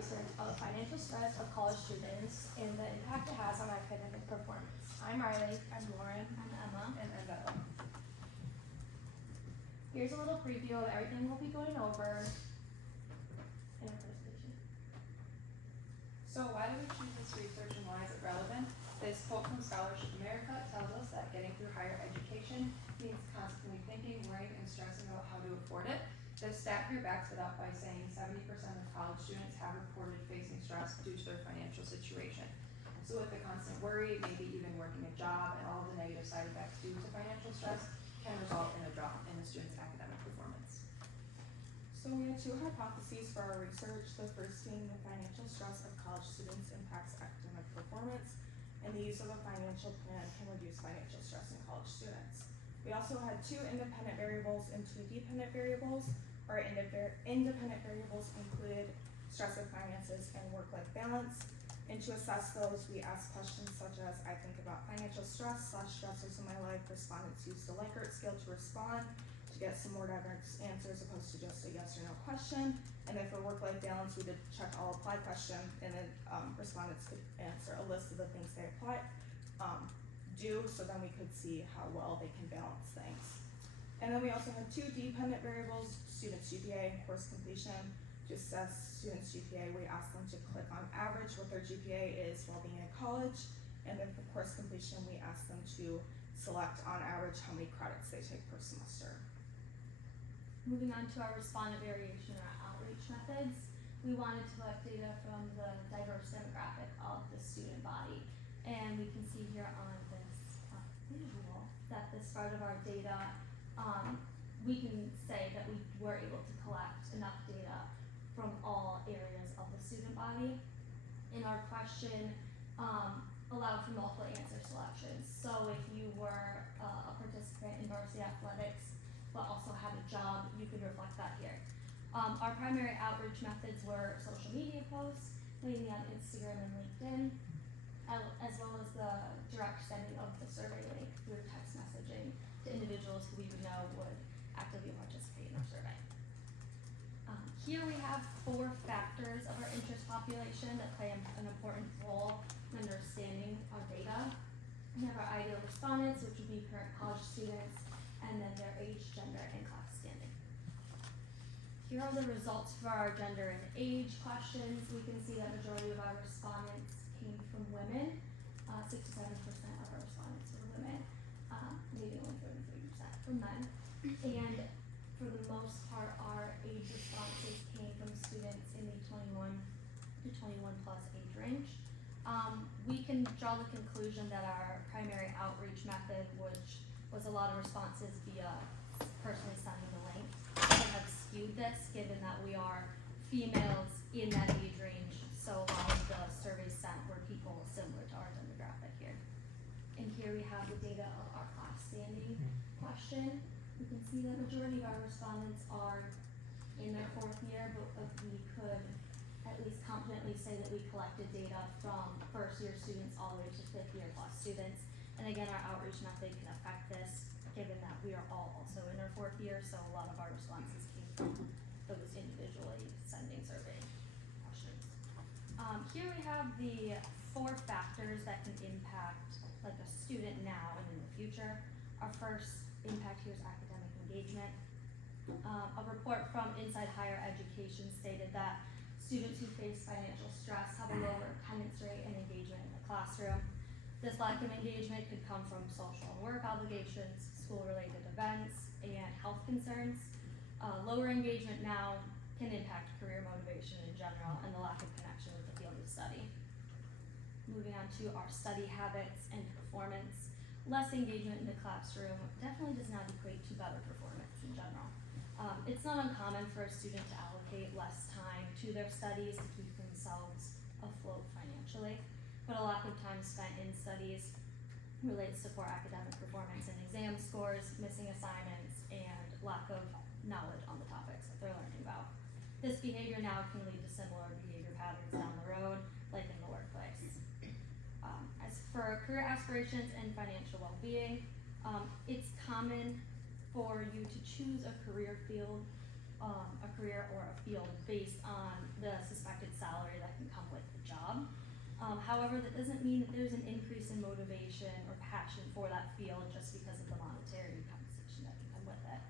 research of financial stress of college students and the impact it has on academic performance. I'm Riley. I'm Lauren. I'm Emma. And I'm Bella. Here's a little preview of everything we'll be going over in our presentation. So why do we choose this research and why is it relevant? This quote from Scholarship America tells us that getting through higher education means constantly thinking, worrying, and stressing about how to afford it. The stat here backs it up by saying 70% of college students have reported facing stress due to their financial situation. So with the constant worry, maybe even working a job, and all of the negative side effects due to financial stress can result in a drop in the student's academic performance. So we had two hypotheses for our research. The first being the financial stress of college students impacts academic performance, and the use of a financial plan can reduce financial stress in college students. We also had two independent variables and two dependent variables. Our independent variables included stress of finances and work-life balance. And to assess those, we asked questions such as, I think about financial stress / stressors in my life. Respondents used the Likert scale to respond to get some more diverse answers opposed to just a yes or no question. And then for work-life balance, we did check all apply question, and then respondents could answer a list of the things they apply, do, so then we could see how well they can balance things. And then we also had two dependent variables, students' GPA and course completion. To assess students' GPA, we asked them to click on average what their GPA is while being in college. And then for course completion, we asked them to select on average how many credits they take per semester. Moving on to our respondent variation or outreach methods, we wanted to collect data from the diverse demographic of the student body. And we can see here on this visual that this part of our data, we can say that we were able to collect enough data from all areas of the student body. And our question allowed for multiple answer selections. So if you were a participant in varsity athletics but also had a job, you could reflect that here. Our primary outreach methods were social media posts, mainly on Instagram and LinkedIn, as well as the direct sending of the survey link through text messaging to individuals who we would know would actively participate in our survey. Here we have 4 factors of our interest population that play an important role in understanding our data. We have our ideal respondents, which would be current college students, and then their age, gender, and class standing. Here are the results for our gender and age questions. We can see that majority of our respondents came from women. 67% of our respondents were women, maybe only 33% from men. And for the most part, our age responses came from students in the 21 to 21 plus age range. We can draw the conclusion that our primary outreach method, which was a lot of responses via personally sending the link, could have skewed this given that we are females in that age range, so a lot of the surveys sent were people similar to our demographic here. And here we have the data of our class standing question. You can see the majority of our respondents are in their 4th year, but we could at least confidently say that we collected data from 1st year students all the way to 5th year plus students. And again, our outreach method can affect this given that we are all also in our 4th year, so a lot of our responses came from those individually sending survey questions. Here we have the 4 factors that can impact like a student now and in the future. Our first impact here is academic engagement. A report from Inside Higher Education stated that students who face financial stress have a lower attendance rate and engagement in the classroom. This lack of engagement could come from social and work obligations, school-related events, and health concerns. Lower engagement now can impact career motivation in general and the lack of connection with the field of study. Moving on to our study habits and performance. Less engagement in the classroom definitely does not equate to better performance in general. It's not uncommon for a student to allocate less time to their studies to keep themselves afloat financially, but a lack of time spent in studies relates to poor academic performance and exam scores, missing assignments, and lack of knowledge on the topics that they're learning about. This behavior now can lead to similar behavior patterns down the road, like in the workplace. As for career aspirations and financial well-being, it's common for you to choose a career field a career or a field based on the suspected salary that can come with the job. However, that doesn't mean that there's an increase in motivation or passion for that field just because of the monetary compensation that can come with it.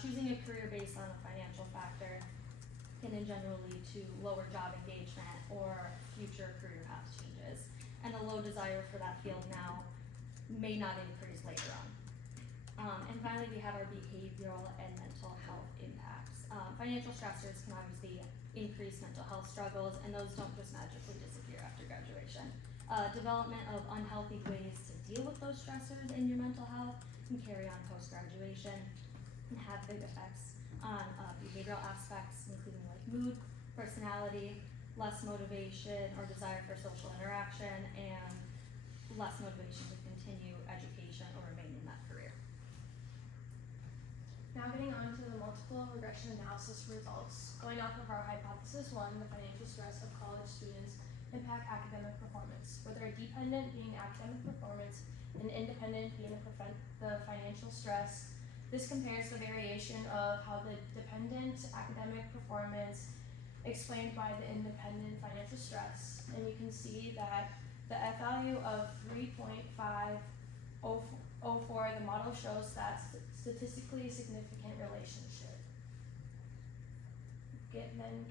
Choosing a career based on a financial factor can in general lead to lower job engagement or future career path changes. And the low desire for that field now may not increase later on. And finally, we have our behavioral and mental health impacts. Financial stressors can obviously increase mental health struggles, and those don't just magically disappear after graduation. Development of unhealthy ways to deal with those stressors in your mental health can carry on post-graduation and have big effects on behavioral aspects, including like mood, personality, less motivation or desire for social interaction, and less motivation to continue education or remain in that career. Now getting on to the multiple regression analysis results. Going off of our hypothesis 1, the financial stress of college students impact academic performance, with our dependent being academic performance and independent being the financial stress. This compares the variation of how the dependent academic performance explained by the independent financial stress. And you can see that the F value of 3.504, the model shows that statistically significant relationship. Then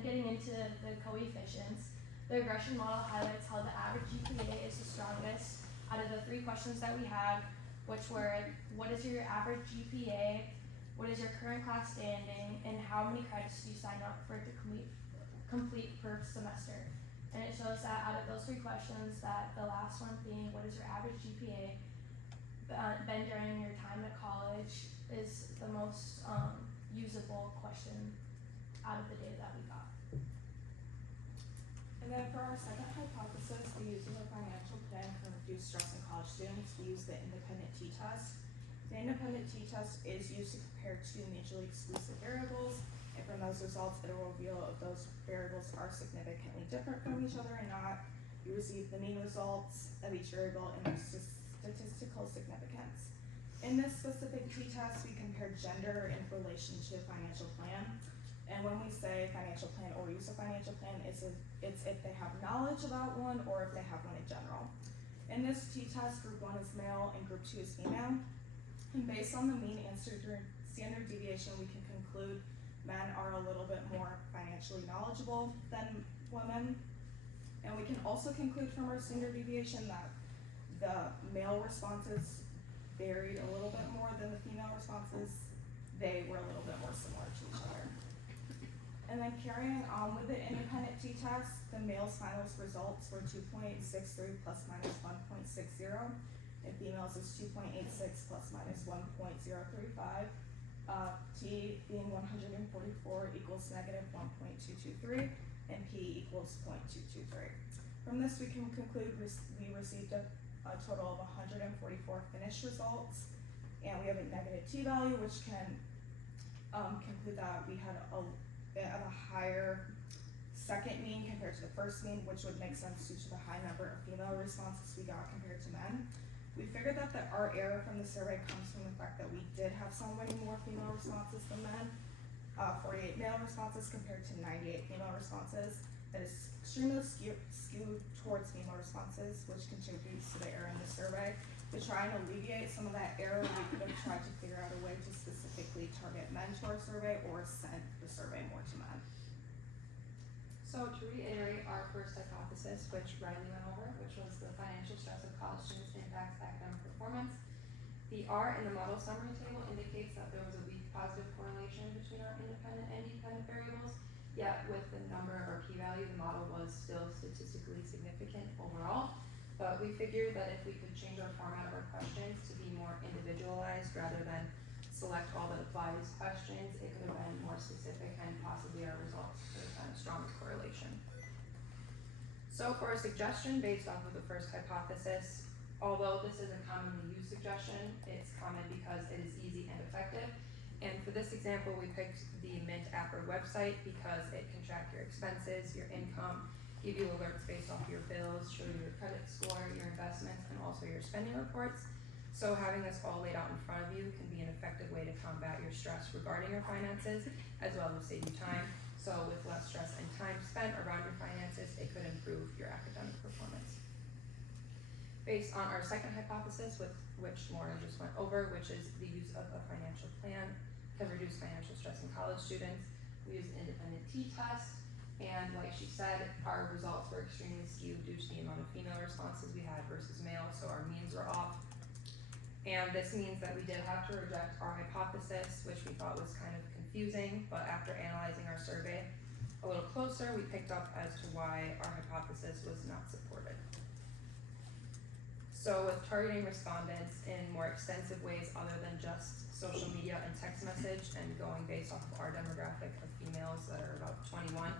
getting into the coefficients, the regression model highlights how the average GPA is the strongest out of the 3 questions that we had, which were, what is your average GPA, what is your current class standing, and how many credits do you sign up for to complete per semester. And it shows that out of those 3 questions, that the last one being, what is your average GPA, then during your time at college is the most usable question out of the data that we got. And then for our second hypothesis, the use of a financial plan can reduce stress in college students. We use the independent t-test. The independent t-test is used to compare 2 mutually exclusive variables, and from those results, it will reveal if those variables are significantly different from each other or not. You receive the mean results of each variable and their statistical significance. In this specific t-test, we compare gender in relation to financial plan. And when we say financial plan or use a financial plan, it's if they have knowledge about one or if they have one in general. In this t-test, group 1 is male and group 2 is female. And based on the mean and standard deviation, we can conclude men are a little bit more financially knowledgeable than women. And we can also conclude from our standard deviation that the male responses varied a little bit more than the female responses. They were a little bit more similar to each other. And then carrying on with the independent t-test, the male's final results were 2.63 plus minus 1.60, and females is 2.86 plus minus 1.035. T being 144 equals negative 1.223, and P equals 0.223. From this, we can conclude we received a total of 144 finished results, and we have a negative T value, which can conclude that we had a bit of a higher second mean compared to the first mean, which would make sense due to the high number of female responses we got compared to men. We figured that our error from the survey comes from the fact that we did have so many more female responses than men, 48 male responses compared to 98 female responses. That is extremely skewed towards female responses, which contributes to the error in the survey. To try and alleviate some of that error, we could have tried to figure out a way to specifically target men to our survey or send the survey more to men. So to reiterate our first hypothesis, which Riley went over, which was the financial stress of college students impacts academic performance, the R in the model summary table indicates that there was a weak positive correlation between our independent and dependent variables, yet with the number of our p-value, the model was still statistically significant overall. But we figured that if we could change our format of our questions to be more individualized rather than select all that applies questions, it could have been more specific and possibly our results could have been a stronger correlation. So for a suggestion based off of the first hypothesis, although this is a commonly used suggestion, it's common because it is easy and effective. And for this example, we picked the Mint app or website because it can track your expenses, your income, give you alerts based off your bills, show you your credit score, your investments, and also your spending reports. So having this all laid out in front of you can be an effective way to combat your stress regarding your finances, as well as save you time. So with less stress and time spent around your finances, it could improve your academic performance. Based on our second hypothesis, which Lauren just went over, which is the use of a financial plan can reduce financial stress in college students. We used an independent t-test, and like she said, our results were extremely skewed due to the amount of female responses we had versus male, so our means were off. And this means that we did have to reject our hypothesis, which we thought was kind of confusing, but after analyzing our survey a little closer, we picked up as to why our hypothesis was not supported. So with targeting respondents in more extensive ways other than just social media and text message and going based off of our demographic of females that are about 21,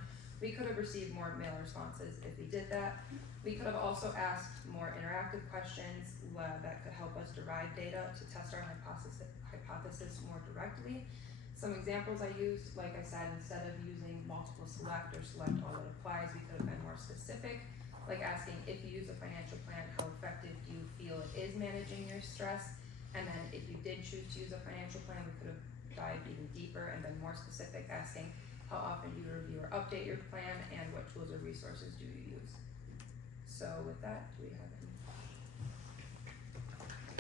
we could have received more male responses if we did that. We could have also asked more interactive questions that could help us derive data to test our hypothesis more directly. Some examples I used, like I said, instead of using multiple select or select all that applies, we could have been more specific, like asking if you use a financial plan, how effective do you feel it is managing your stress? And then if you did choose to use a financial plan, we could have dived even deeper and been more specific, asking how often do you review or update your plan and what tools or resources do you use? So with that, do we have